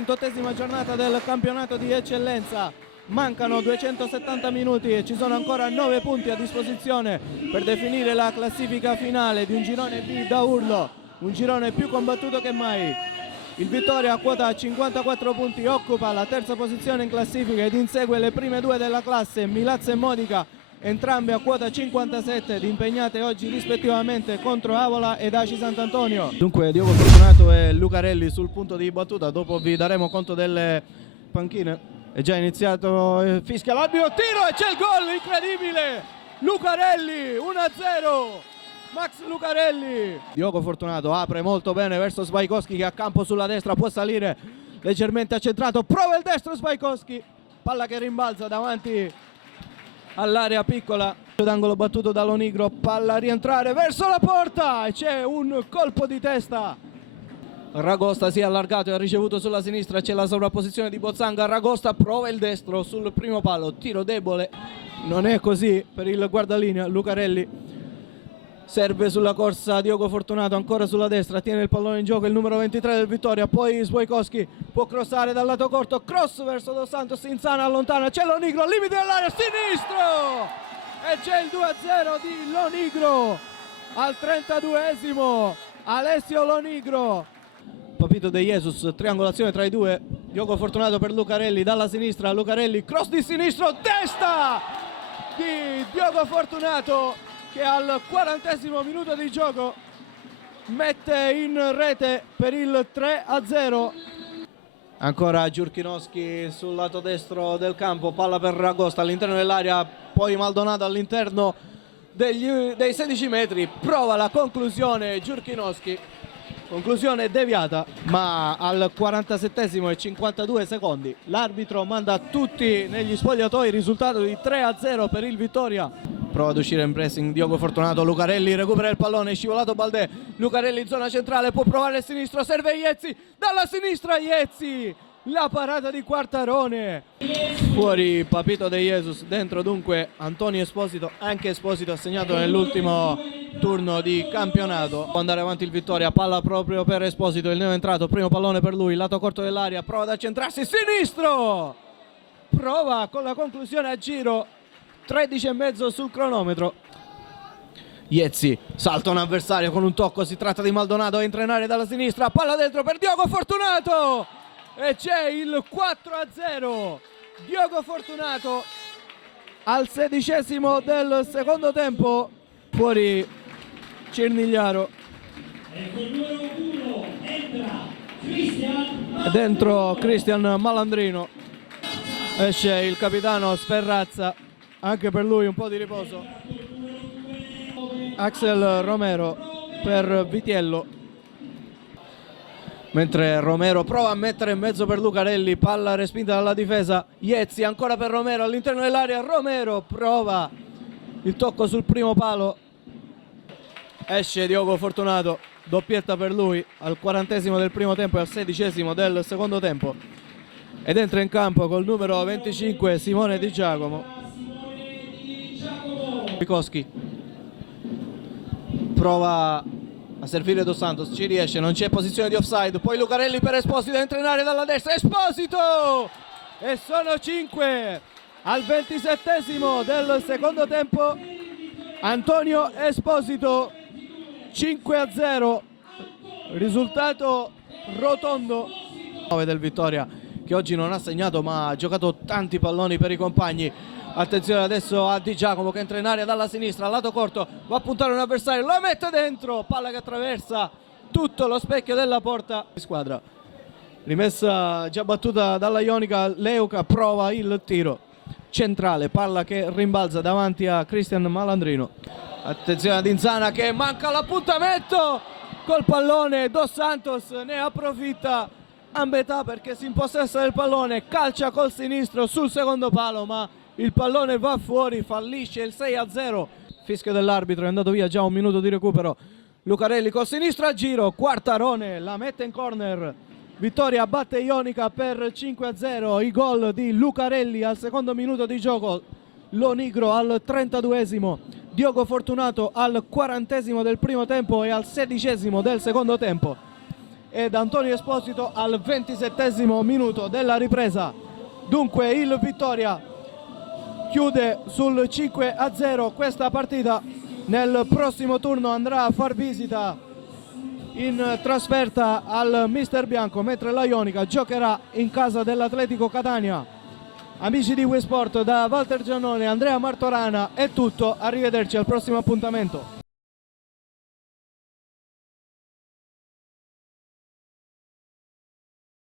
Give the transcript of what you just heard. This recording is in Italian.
28esima giornata del campionato di eccellenza. Mancano 270 minuti e ci sono ancora 9 punti a disposizione per definire la classifica finale di un girone B da urlo, un girone più combattuto che mai. Il Vittoria a quota 54 punti occupa la terza posizione in classifica ed insegue le prime due della classe, Milazzo e Modica, entrambe a quota 57 ed impegnate oggi rispettivamente contro Avola ed Aci Sant'Antonio. Dunque Diogo Fortunato e Lucarelli sul punto di battuta, dopo vi daremo conto delle panchine. È già iniziato, fischia l'arbitro, tiro e c'è il gol incredibile! Lucarelli 1-0! Max Lucarelli. Diogo Fortunato apre molto bene verso Sbaikowski che a campo sulla destra può salire leggermente accentrato, prova il destro Sbaikowski, palla che rimbalza davanti all'area piccola, d'angolo battuto da Lonigro, palla a rientrare verso la porta e c'è un colpo di testa. Ragosta si è allargato e ha ricevuto sulla sinistra, c'è la sovrapposizione di Bozzanga, Ragosta prova il destro sul primo palo, tiro debole, non è così per il guardalinea. Lucarelli serve sulla corsa, Diogo Fortunato ancora sulla destra, tiene il pallone in gioco il numero 23 del Vittoria, poi Sbaikowski può crossare dal lato corto, cross verso Dos Santos, Insana allontana, c'è Lonigro al limite dell'area, sinistro e c'è il 2-0 di Lonigro al 32esimo, Alessio Lonigro. Papito De Jesus, triangolazione tra i due, Diogo Fortunato per Lucarelli, dalla sinistra Lucarelli, cross di sinistro, testa di Diogo Fortunato che al 40esimo minuto di gioco mette in rete per il 3-0. Ancora Giurchinoschi sul lato destro del campo, palla per Ragosta all'interno dell'area, poi Maldonado all'interno dei 16 metri, prova la conclusione Giurchinoschi, conclusione deviata, ma al 47esimo e 52 secondi l'arbitro manda tutti negli spogliatoi, risultato di 3-0 per il Vittoria. Prova ad uscire in pressing Diogo Fortunato, Lucarelli recupera il pallone, scivolato Baldè, Lucarelli in zona centrale, può provare il sinistro, serve Iezzi, dalla sinistra Iezzi, la parata di Quartarone, fuori Papito De Jesus, dentro dunque Antonio Esposito, anche Esposito ha segnato nell'ultimo turno di campionato. Può andare avanti il Vittoria, palla proprio per Esposito, il neoentrato, primo pallone per lui, lato corto dell'area, prova ad accentrarsi, sinistro, prova con la conclusione a giro, 13,5 sul cronometro. Iezzi salta un avversario con un tocco, si tratta di Maldonado, entra in area dalla sinistra, palla dentro per Diogo Fortunato e c'è il 4-0. Diogo Fortunato al 16esimo del secondo tempo, fuori Cirnigliaro e dentro Cristian Malandrino, esce il capitano Sferrazza, anche per lui un po' di riposo. Axel Romero per Vitiello, mentre Romero prova a mettere in mezzo per Lucarelli, palla respinta dalla difesa, Iezzi ancora per Romero all'interno dell'area, Romero prova il tocco sul primo palo, esce Diogo Fortunato, doppietta per lui al 40esimo del primo tempo e al 16esimo del secondo tempo, ed entra in campo col numero 25 Simone Di Giacomo. Sbaikowski prova a servire Dos Santos, ci riesce, non c'è posizione di offside, poi Lucarelli per Esposito, entra in area dalla destra, Esposito e sono 5 al 27esimo del secondo tempo. Antonio Esposito, 5-0, risultato rotondo. 9 del Vittoria che oggi non ha segnato ma ha giocato tanti palloni per i compagni. Attenzione adesso a Di Giacomo che entra in area dalla sinistra, lato corto, va a puntare un avversario, la mette dentro, palla che attraversa tutto lo specchio della porta di squadra. Rimessa già battuta dalla Ionica, Leuca prova il tiro centrale, palla che rimbalza davanti a Cristian Malandrino. Attenzione ad Insana che manca l'appuntamento col pallone, Dos Santos ne approfitta a metà perché si impossessa del pallone, calcia col sinistro sul secondo palo ma il pallone va fuori, fallisce il 6-0. Fischio dell'arbitro, è andato via già un minuto di recupero. Lucarelli col sinistro a giro, Quartarone la mette in corner. Vittoria batte Ionica per 5-0. I gol di Lucarelli al secondo minuto di gioco, Lonigro al 32esimo, Diogo Fortunato al 40esimo del primo tempo e al 16esimo del secondo tempo. ed Antonio Esposito al 27° minuto della ripresa. Dunque il Vittoria chiude sul 5-0 questa partita. Nel prossimo turno andrà a far visita in trasferta al Mister Bianco, mentre la Ionica giocherà in casa dell'Atletico Catania. Amici di Wii Sport, da Walter Giannone e Andrea Martorana è tutto, arrivederci al prossimo appuntamento.